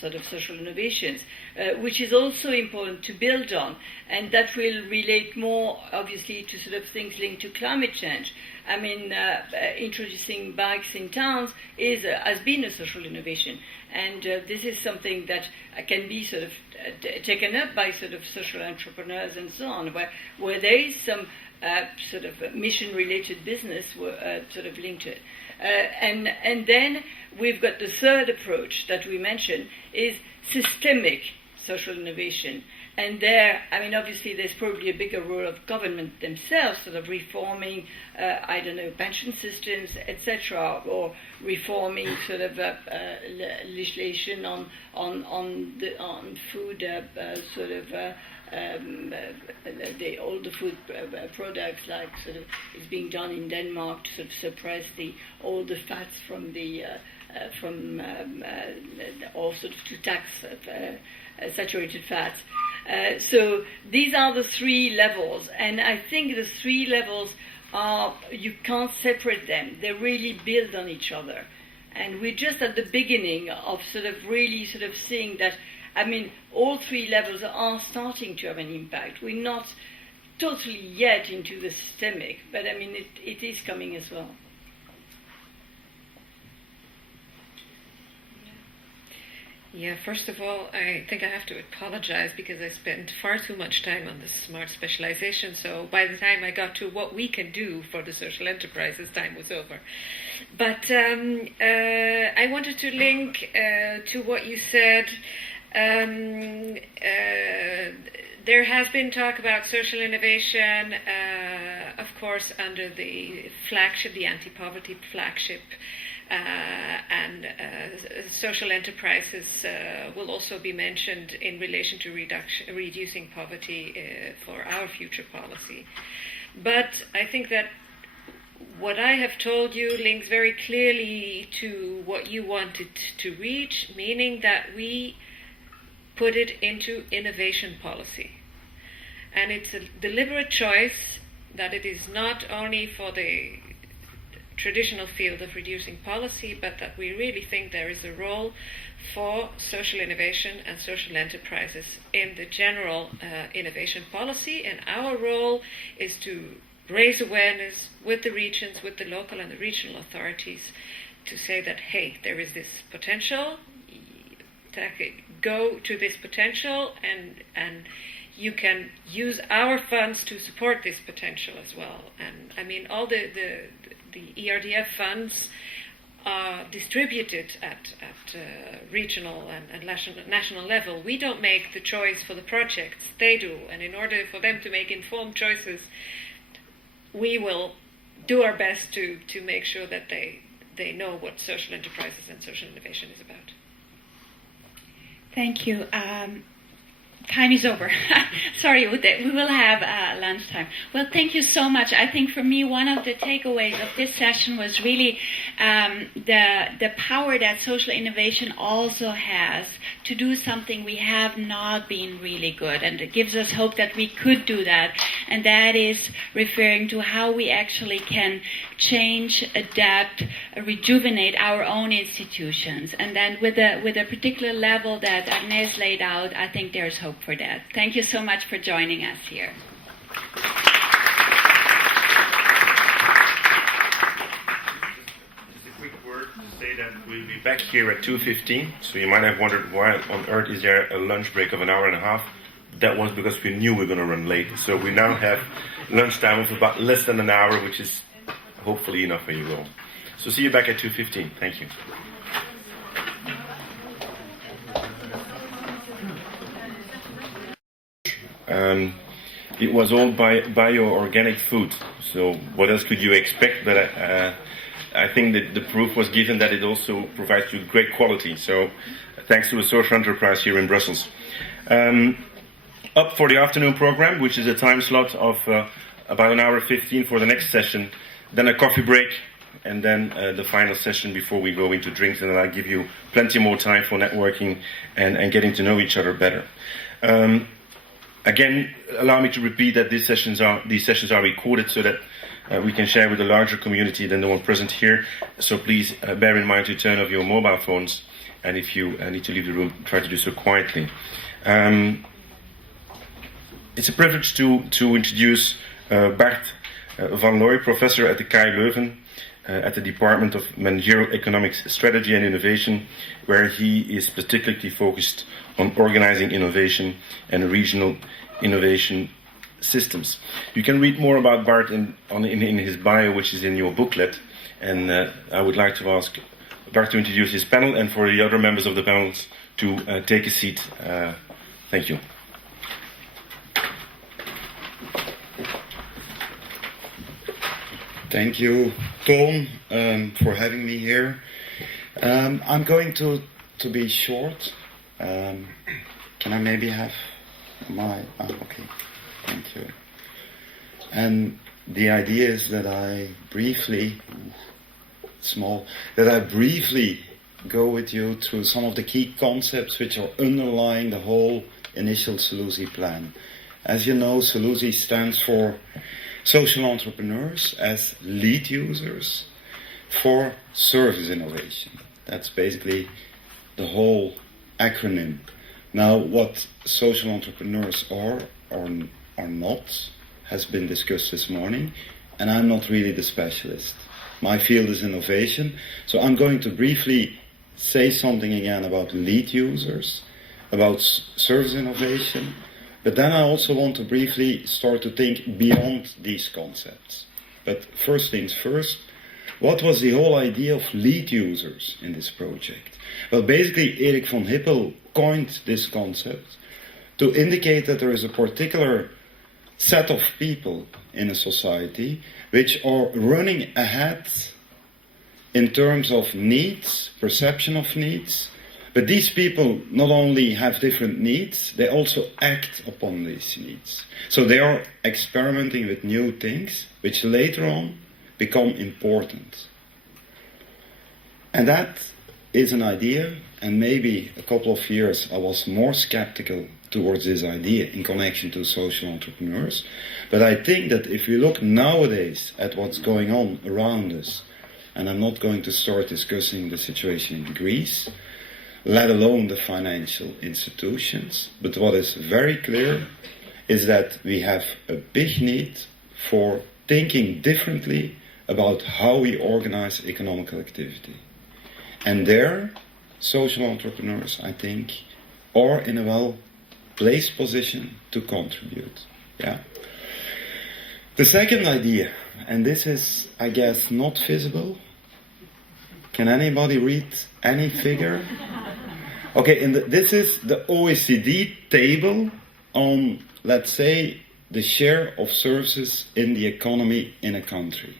sort of social innovations, which is also important to build on, and that will relate more, obviously, to sort of things linked to climate change. I mean, introducing bikes in towns has been a social innovation, and this is something that can be sort of taken up by sort of social entrepreneurs and so on, where there is some sort of mission-related business sort of linked to it. And then we've got the third approach that we mentioned is systemic social innovation. And there, I mean, obviously there's probably a bigger role of government themselves, sort of reforming, I don't know, pension systems, etc., or reforming sort of legislation on food, sort of all the food products, like sort of is being done in Denmark to sort of suppress all the fats from or sort of to tax saturated fats. So these are the three levels, and I think the three levels you can't separate them. They really build on each other. And we're just at the beginning of sort of really sort of seeing that, I mean, all three levels are starting to have an impact. We're not totally yet into the systemic, but I mean, it is coming as well. Yeah, first of all, I think I have to apologize because I spent far too much time on this smart specialization, so by the time I got to what we can do for the social enterprises, time was over. But I wanted to link to what you said. There has been talk about social innovation, of course, under the flagship, the anti-poverty flagship, and social enterprises will also be mentioned in relation to reducing poverty for our future policy. But I think that what I have told you links very clearly to what you wanted to reach, meaning that we put it into innovation policy. And it's a deliberate choice that it is not only for the traditional field of reducing policy, but that we really think there is a role for social innovation and social enterprises in the general innovation policy. And our role is to raise awareness with the regions, with the local and the regional authorities, to say that, hey, there is this potential, go to this potential, and you can use our funds to support this potential as well. And I mean, all the ERDF funds are distributed at regional and national level. We don't make the choice for the projects, they do. And in order for them to make informed choices, we will do our best to make sure that they know what social enterprises and social innovation is about. Thank you. Time is over. Sorry, we will have lunchtime. Well, thank you so much. I think for me, one of the takeaways of this session was really the power that social innovation also has to do something we have not been really good. And it gives us hope that we could do that. And that is referring to how we actually can change, adapt, rejuvenate our own institutions. And then with a particular level that Agnès laid out, I think there's hope for that. Thank you so much for joining us here. Just a quick word to say that we'll be back here at 2:15. So you might have wondered why on earth is there a lunch break of an hour and a half. That was because we knew we were going to run late. So we now have lunchtime of about less than an hour, which is hopefully enough for you all. So see you back at 2:15. Thank you. It was all bio-organic food. So what else could you expect? But I think that the proof was given that it also provides you great quality. So thanks to a social enterprise here in Brussels. Up for the afternoon program, which is a time slot of about an hour 15 for the next session, then a coffee break, and then the final session before we go into drinks, and then I'll give you plenty more time for networking and getting to know each other better. Again, allow me to repeat that these sessions are recorded so that we can share with a larger community than the one present here. So please bear in mind to turn off your mobile phones and if you need to leave the room, try to do so quietly. It's a privilege to introduce Bart van Looy, professor at the KU Leuven, at the Department of Managerial Economics, Strategy and Innovation, where he is particularly focused on organizing innovation and regional innovation systems. You can read more about Bart in his bio, which is in your booklet, and I would like to ask Bart to introduce his panel, and for the other members of the panels to take a seat. Thank you. Thank you, Tom, for having me here. I'm going to be short. Can I maybe have my... okay, thank you. And the idea is that I briefly go with you through some of the key concepts which are underlying the whole initial SELUSI plan. As you know, SELUSI stands for social entrepreneurs as lead users for service innovation. That's basically the whole acronym. Now, what social entrepreneurs are or not has been discussed this morning, and I'm not really the specialist. My field is innovation, so I'm going to briefly say something again about lead users, about service innovation, but then I also want to briefly start to think beyond these concepts. But first things first, what was the whole idea of lead users in this project? Well, basically, Erik von Hippel coined this concept to indicate that there is a particular set of people in a society which are running ahead in terms of needs, perception of needs, but these people not only have different needs, they also act upon these needs. So they are experimenting with new things, which later on become important. And that is an idea, and maybe a couple of years I was more skeptical towards this idea in connection to social entrepreneurs. But I think that if we look nowadays at what's going on around us, and I'm not going to start discussing the situation in Greece, let alone the financial institutions, but what is very clear is that we have a big need for thinking differently about how we organize economical activity. And there, social entrepreneurs, I think, are in a well-placed position to contribute. Yeah. The second idea, and this is, I guess, not visible. Can anybody read any figure? Okay, this is the OECD table on, let's say, the share of services in the economy in a country.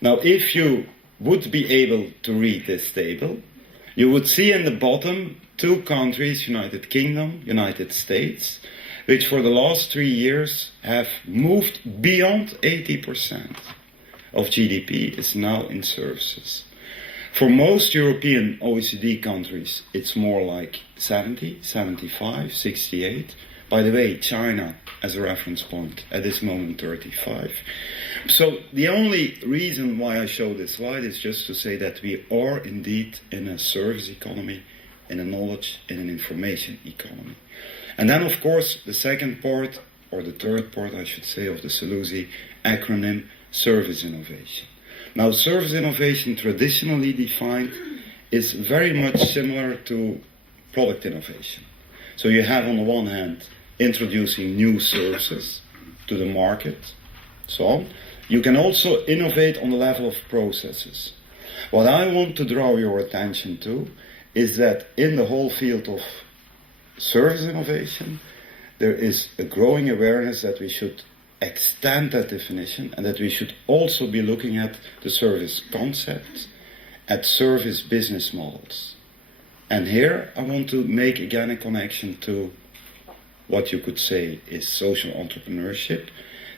Now, if you would be able to read this table, you would see in the bottom two countries, United Kingdom, United States, which for the last 3 years have moved beyond 80% of GDP is now in services. For most European OECD countries, it's more like 70, 75, 68. By the way, China, as a reference point, at this moment 35. So the only reason why I show this slide is just to say that we are indeed in a service economy, in a knowledge, in an information economy. And then, of course, the second part, or the third part, I should say, of the SELUSI acronym, service innovation. Now, service innovation, traditionally defined, is very much similar to product innovation. So you have, on the one hand, introducing new services to the market, so on. You can also innovate on the level of processes. What I want to draw your attention to is that in the whole field of service innovation, there is a growing awareness that we should extend that definition and that we should also be looking at the service concept, at service business models. And here I want to make again a connection to what you could say is social entrepreneurship.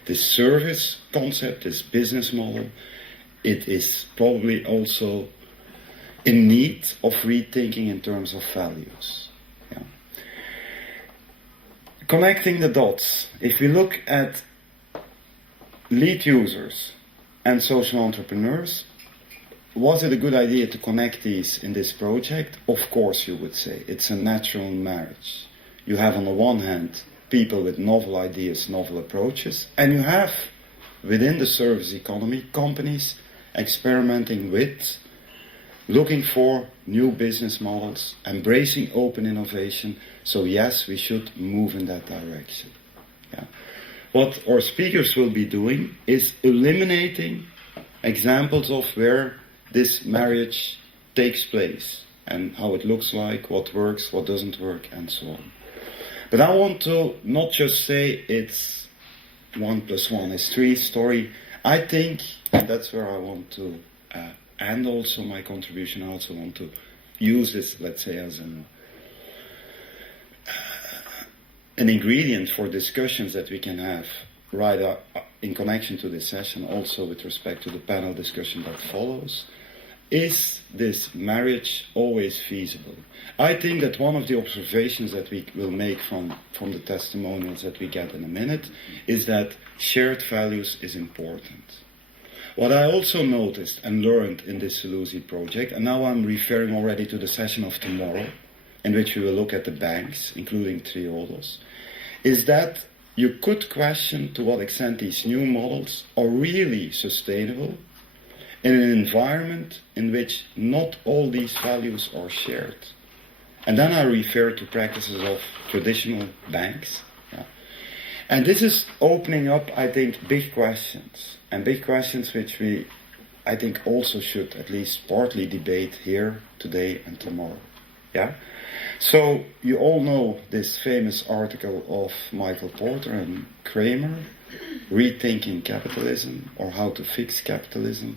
This service concept, this business model, it is probably also in need of rethinking in terms of values. Yeah. Connecting the dots, if we look at lead users and social entrepreneurs, was it a good idea to connect these in this project? Of course, you would say. It's a natural marriage. You have on the one hand people with novel ideas, novel approaches, and you have within the service economy companies experimenting with, looking for new business models, embracing open innovation. So yes, we should move in that direction. Yeah. What our speakers will be doing is eliminating examples of where this marriage takes place and how it looks like, what works, what doesn't work, and so on. But I want to not just say it's 1 + 1 is 3 story. I think, and that's where I want to end also my contribution, I also want to use this, let's say, as an ingredient for discussions that we can have right in connection to this session, also with respect to the panel discussion that follows. Is this marriage always feasible? I think that one of the observations that we will make from the testimonials that we get in a minute is that shared values is important. What I also noticed and learned in this SELUSI project, and now I'm referring already to the session of tomorrow, in which we will look at the banks, including Triodos, is that you could question to what extent these new models are really sustainable in an environment in which not all these values are shared. And then I refer to practices of traditional banks. Yeah. And this is opening up, I think, big questions. And big questions which we, I think, also should at least partly debate here, today and tomorrow. Yeah? So you all know this famous article of Michael Porter and Kramer, Rethinking Capitalism, or How to Fix Capitalism.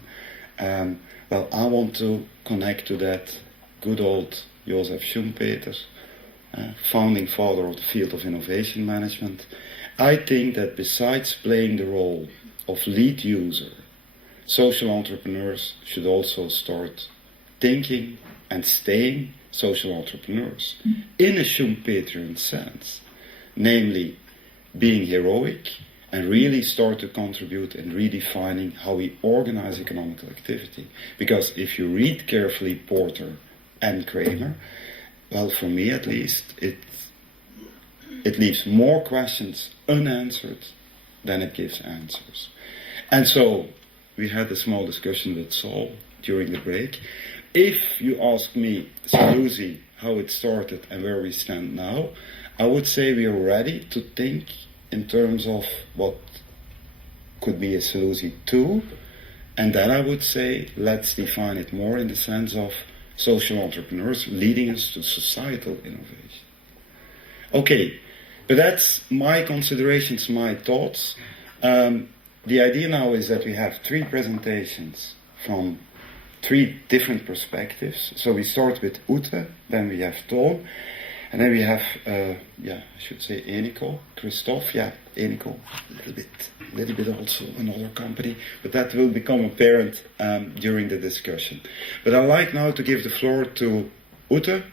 Well, I want to connect to that good old Joseph Schumpeter, founding father of the field of innovation management. I think that besides playing the role of lead user, social entrepreneurs should also start thinking and staying social entrepreneurs in a Schumpeterian sense, namely being heroic and really start to contribute in redefining how we organize economical activity. Because if you read carefully Porter and Kramer, well, for me at least, it leaves more questions unanswered than it gives answers. And so we had a small discussion with Saul during the break. If you ask me, SELUSI, how it started and where we stand now, I would say we are ready to think in terms of what could be a SELUSI 2, and then I would say let's define it more in the sense of social entrepreneurs leading us to societal innovation. Okay, but that's my considerations, my thoughts. The idea now is that we have 3 presentations from 3 different perspectives. So we start with Ute, then we have Toon, and then we have, I should say Eniko, Christophe, Eniko, a little bit also another company, but that will become apparent during the discussion. But I'd like now to give the floor to Ute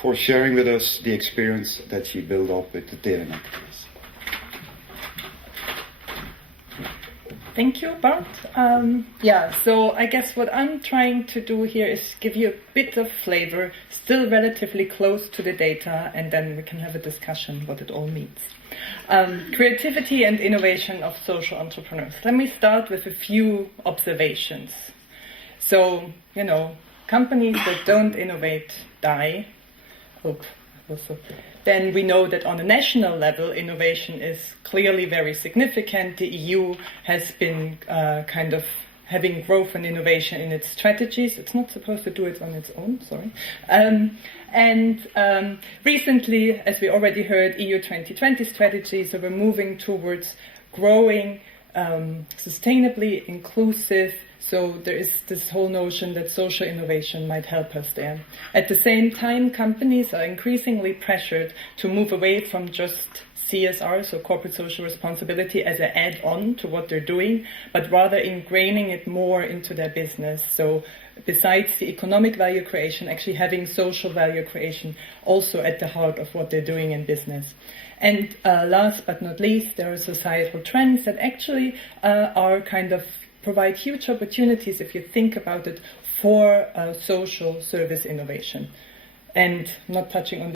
for sharing with us the experience that she built up with the Telenet case. Thank you, Bart. So I guess what I'm trying to do here is give you a bit of flavor, still relatively close to the data, and then we can have a discussion what it all means. Creativity and innovation of social entrepreneurs. Let me start with a few observations. So, companies that don't innovate die. Then we know that on a national level, innovation is clearly very significant. The EU has been kind of having growth and innovation in its strategies. It's not supposed to do it on its own, sorry. Recently, as we already heard, EU 2020 strategies, so we're moving towards growing, sustainably inclusive. So there is this whole notion that social innovation might help us there. At the same time, companies are increasingly pressured to move away from just CSR, so corporate social responsibility, as an add-on to what they're doing, but rather ingraining it more into their business. So besides the economic value creation, actually having social value creation also at the heart of what they're doing in business. And last but not least, there are societal trends that actually are kind of provide huge opportunities, if you think about it, for social service innovation. And not touching on